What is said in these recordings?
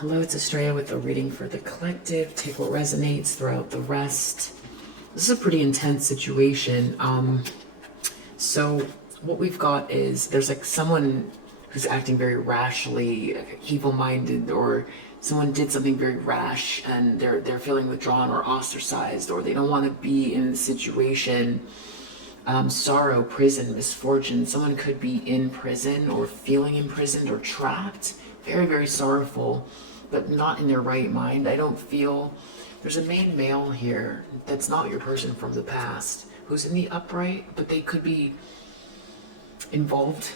Hello, it's Estrella with a reading for the collective. Take what resonates, throw out the rest. This is a pretty intense situation. So what we've got is there's like someone who's acting very rashly, evil-minded, or someone did something very rash and they're feeling withdrawn or ostracized, or they don't want to be in the situation. Sorrow, prison, misfortune. Someone could be in prison or feeling imprisoned or trapped. Very, very sorrowful, but not in their right mind. I don't feel... There's a main male here that's not your person from the past who's in the upright, but they could be involved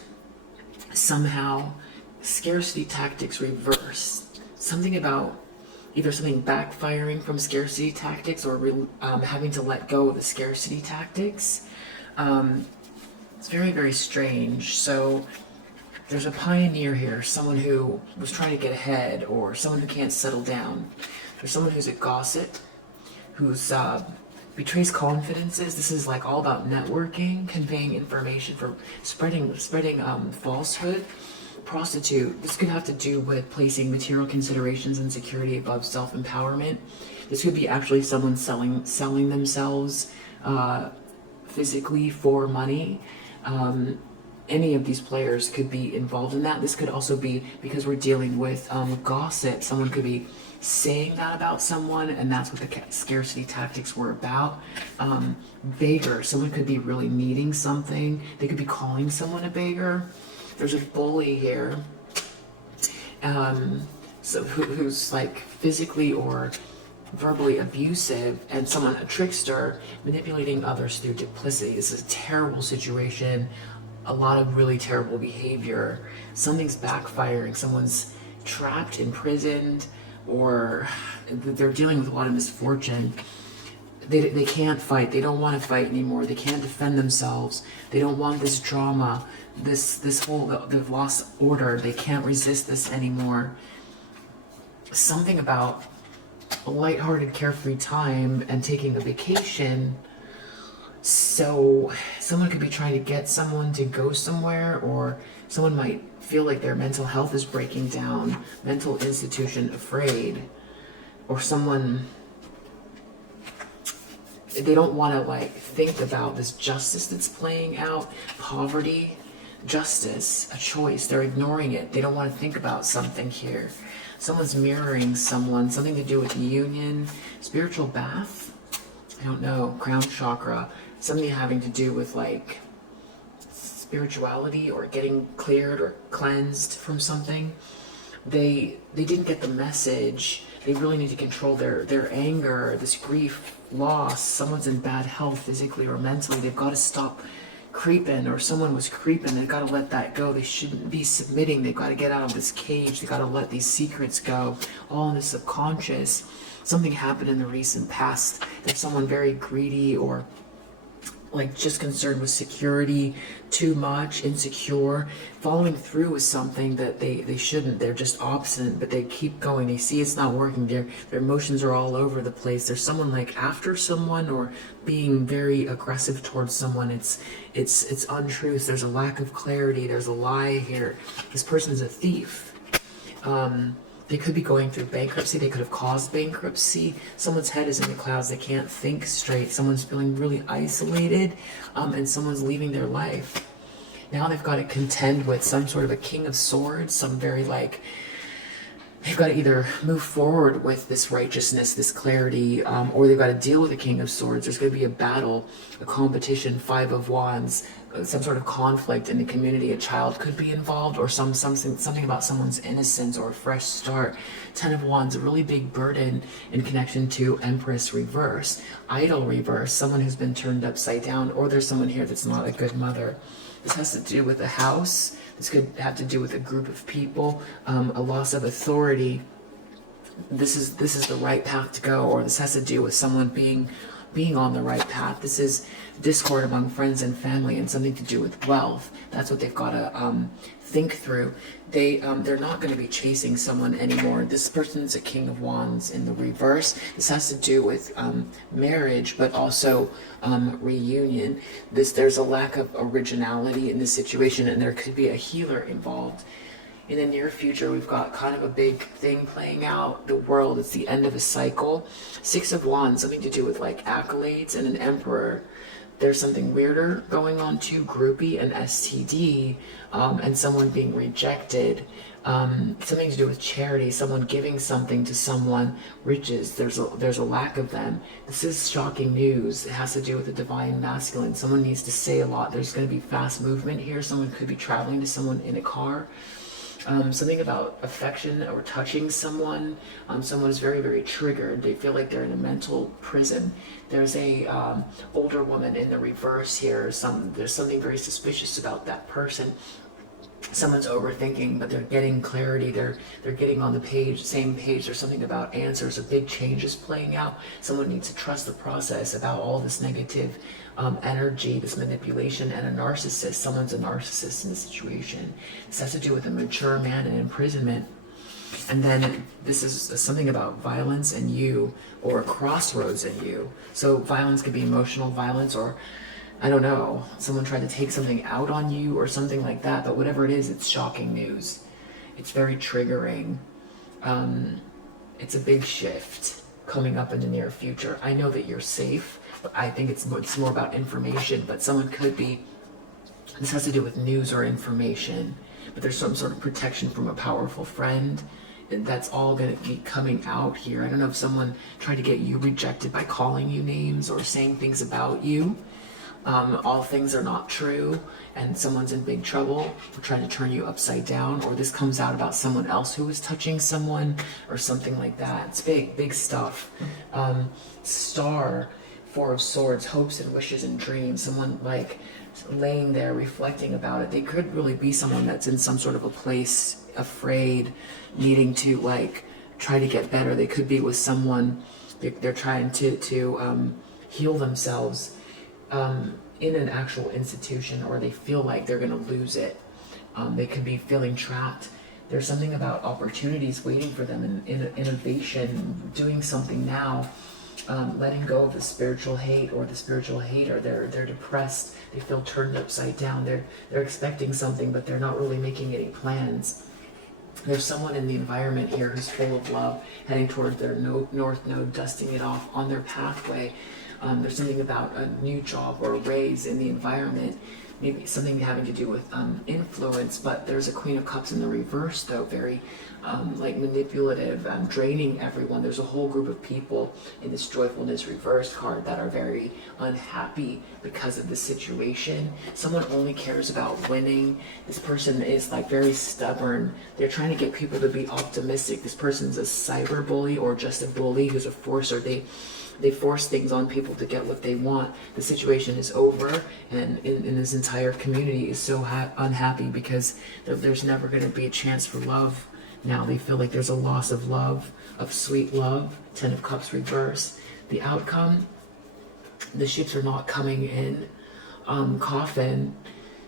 somehow. Scarcity tactics reverse. Something about either something backfiring from scarcity tactics or having to let go of the scarcity tactics. It's very, very strange. So there's a pioneer here, someone who was trying to get ahead, or someone who can't settle down. There's someone who's a gossip, who's betrays confidences. This is like all about networking, conveying information, for spreading falsehood. Prostitute. This could have to do with placing material considerations and security above self-empowerment. This could be actually someone selling themselves physically for money. Any of these players could be involved in that. This could also be because we're dealing with gossip. Someone could be saying that about someone, and that's what the scarcity tactics were about. Beggar. Someone could be really needing something. They could be calling someone a beggar. There's a bully here, so who's like physically or verbally abusive, and someone, a trickster, manipulating others through duplicity. This is a terrible situation. A lot of really terrible behavior. Something's backfiring. Someone's trapped, imprisoned, or they're dealing with a lot of misfortune. They can't fight. They don't want to fight anymore. They can't defend themselves. They don't want this drama. This whole, they've lost order. They can't resist this anymore. Something about a lighthearted, carefree time and taking a vacation. So someone could be trying to get someone to go somewhere, or someone might feel like their mental health is breaking down, mental institution afraid, or someone, they don't want to like think about this justice that's playing out. Poverty, justice, a choice. They're ignoring it. They don't want to think about something here. Someone's mirroring someone, something to do with union, spiritual bath. I don't know, crown chakra, something having to do with like spirituality or getting cleared or cleansed from something. They didn't get the message. They really need to control their anger, this grief, loss. Someone's in bad health physically or mentally. They've got to stop creeping, or someone was creeping. They've got to let that go. They shouldn't be submitting. They've got to get out of this cage. They've got to let these secrets go, all in the subconscious. Something happened in the recent past. There's someone very greedy, or like just concerned with security, too much, insecure, following through with something that they shouldn't. They're just obstinate, but they keep going. They see it's not working. Their emotions are all over the place. There's someone like after someone, or being very aggressive towards someone. It's untruth. There's a lack of clarity. There's a lie here. This person's a thief. They could be going through bankruptcy. They could have caused bankruptcy. Someone's head is in the clouds. They can't think straight. Someone's feeling really isolated, and someone's leaving their life. Now they've got to contend with some sort of a king of swords, some very like, they've got to either move forward with this righteousness, this clarity, or they've got to deal with a king of swords. There's going to be a battle, a competition, 5 of wands, some sort of conflict in the community. A child could be involved, or something about someone's innocence or a fresh start. 10 of wands, a really big burden in connection to empress reverse, idol reverse, someone who's been turned upside down, or there's someone here that's not a good mother. This has to do with a house. This could have to do with a group of people, a loss of authority. This is the right path to go, or this has to do with someone being on the right path. This is discord among friends and family, and something to do with wealth. That's what they've got to think through. They're not going to be chasing someone anymore. This person's a king of wands in the reverse. This has to do with marriage, but also reunion. There's a lack of originality in this situation, and there could be a healer involved. In the near future, we've got kind of a big thing playing out. The world, it's the end of a cycle. Six of Wands, something to do with like accolades and an emperor. There's something weirder going on too, groupie and STD, and someone being rejected. Something to do with charity, someone giving something to someone, riches, there's a lack of them. This is shocking news. It has to do with the divine masculine. Someone needs to say a lot. There's going to be fast movement here. Someone could be traveling to someone in a car. Something about affection or touching someone. Someone is very, very triggered. They feel like they're in a mental prison. There's a older woman in the reverse here. There's something very suspicious about that person. Someone's overthinking, but they're getting clarity. They're getting on the same page. There's something about answers. A big change is playing out. Someone needs to trust the process about all this negative energy, this manipulation, and a narcissist. Someone's a narcissist in the situation. This has to do with a mature man and imprisonment. And then this is something about violence and you, or a crossroads in you. So violence could be emotional violence, or I don't know, someone tried to take something out on you or something like that. But whatever it is, it's shocking news. It's very triggering. It's a big shift coming up in the near future. I know that you're safe, but I think it's more about information. But someone could be, this has to do with news or information, but there's some sort of protection from a powerful friend. And that's all going to be coming out here. I don't know if someone tried to get you rejected by calling you names or saying things about you. All things are not true, and someone's in big trouble. We're trying to turn you upside down, or this comes out about someone else who was touching someone or something like that. It's big stuff. Star, Four of Swords, hopes and wishes and dreams. Someone like laying there reflecting about it. They could really be someone that's in some sort of a place, afraid, needing to like try to get better. They could be with someone, they're trying to heal themselves in an actual institution, or they feel like they're going to lose it. They could be feeling trapped. There's something about opportunities waiting for them, in innovation, doing something now, letting go of the spiritual hate or the spiritual hater. They're depressed. They feel turned upside down. They're expecting something, but they're not really making any plans. There's someone in the environment here who's full of love, heading toward their north node, dusting it off on their pathway. There's something about a new job or a raise in the environment, maybe something having to do with influence. But there's a Queen of Cups in the reverse, though, very like manipulative, draining everyone. There's a whole group of people in this Joyfulness reverse card that are very unhappy because of the situation. Someone only cares about winning. This person is like very stubborn. They're trying to get people to be optimistic. This person's a cyber bully or just a bully who's a forcer. They force things on people to get what they want. The situation is over, and in this entire community is so unhappy because there's never going to be a chance for love. Now they feel like there's a loss of love, of sweet love. 10 of Cups reverse. The outcome, the ships are not coming in. Coffin,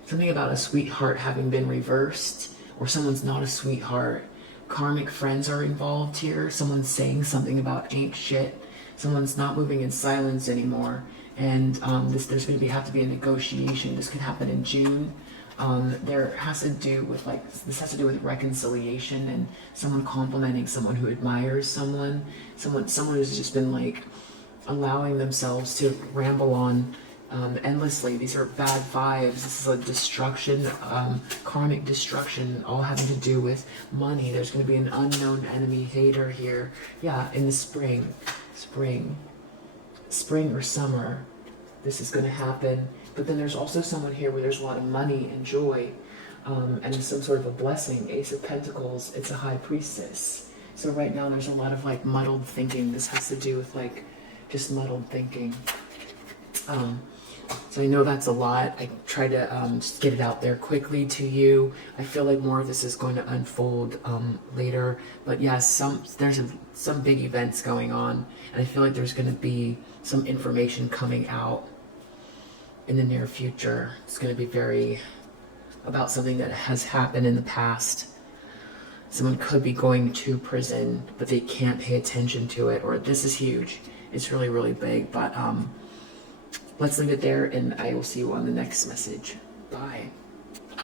something about a sweetheart having been reversed, or someone's not a sweetheart. Karmic friends are involved here. Someone's saying something about ain't shit. Someone's not moving in silence anymore, and there's going to have to be a negotiation. This could happen in June. This has to do with reconciliation and someone complimenting someone who admires someone who's just been like allowing themselves to ramble on endlessly. These are bad vibes. This is a destruction, karmic destruction, all having to do with money. There's going to be an unknown enemy hater here. Yeah, in the spring or summer, this is going to happen. But then there's also someone here where there's a lot of money and joy, and some sort of a blessing. Ace of Pentacles, it's a High Priestess. So right now there's a lot of like muddled thinking. This has to do with like just muddled thinking. So I know that's a lot. I try to just get it out there quickly to you. I feel like more of this is going to unfold later. But yes, there's some big events going on, and I feel like there's going to be some information coming out in the near future. It's going to be very about something that has happened in the past. Someone could be going to prison, but they can't pay attention to it, or this is huge. It's really, really big, but let's leave it there, and I will see you on the next message. Bye.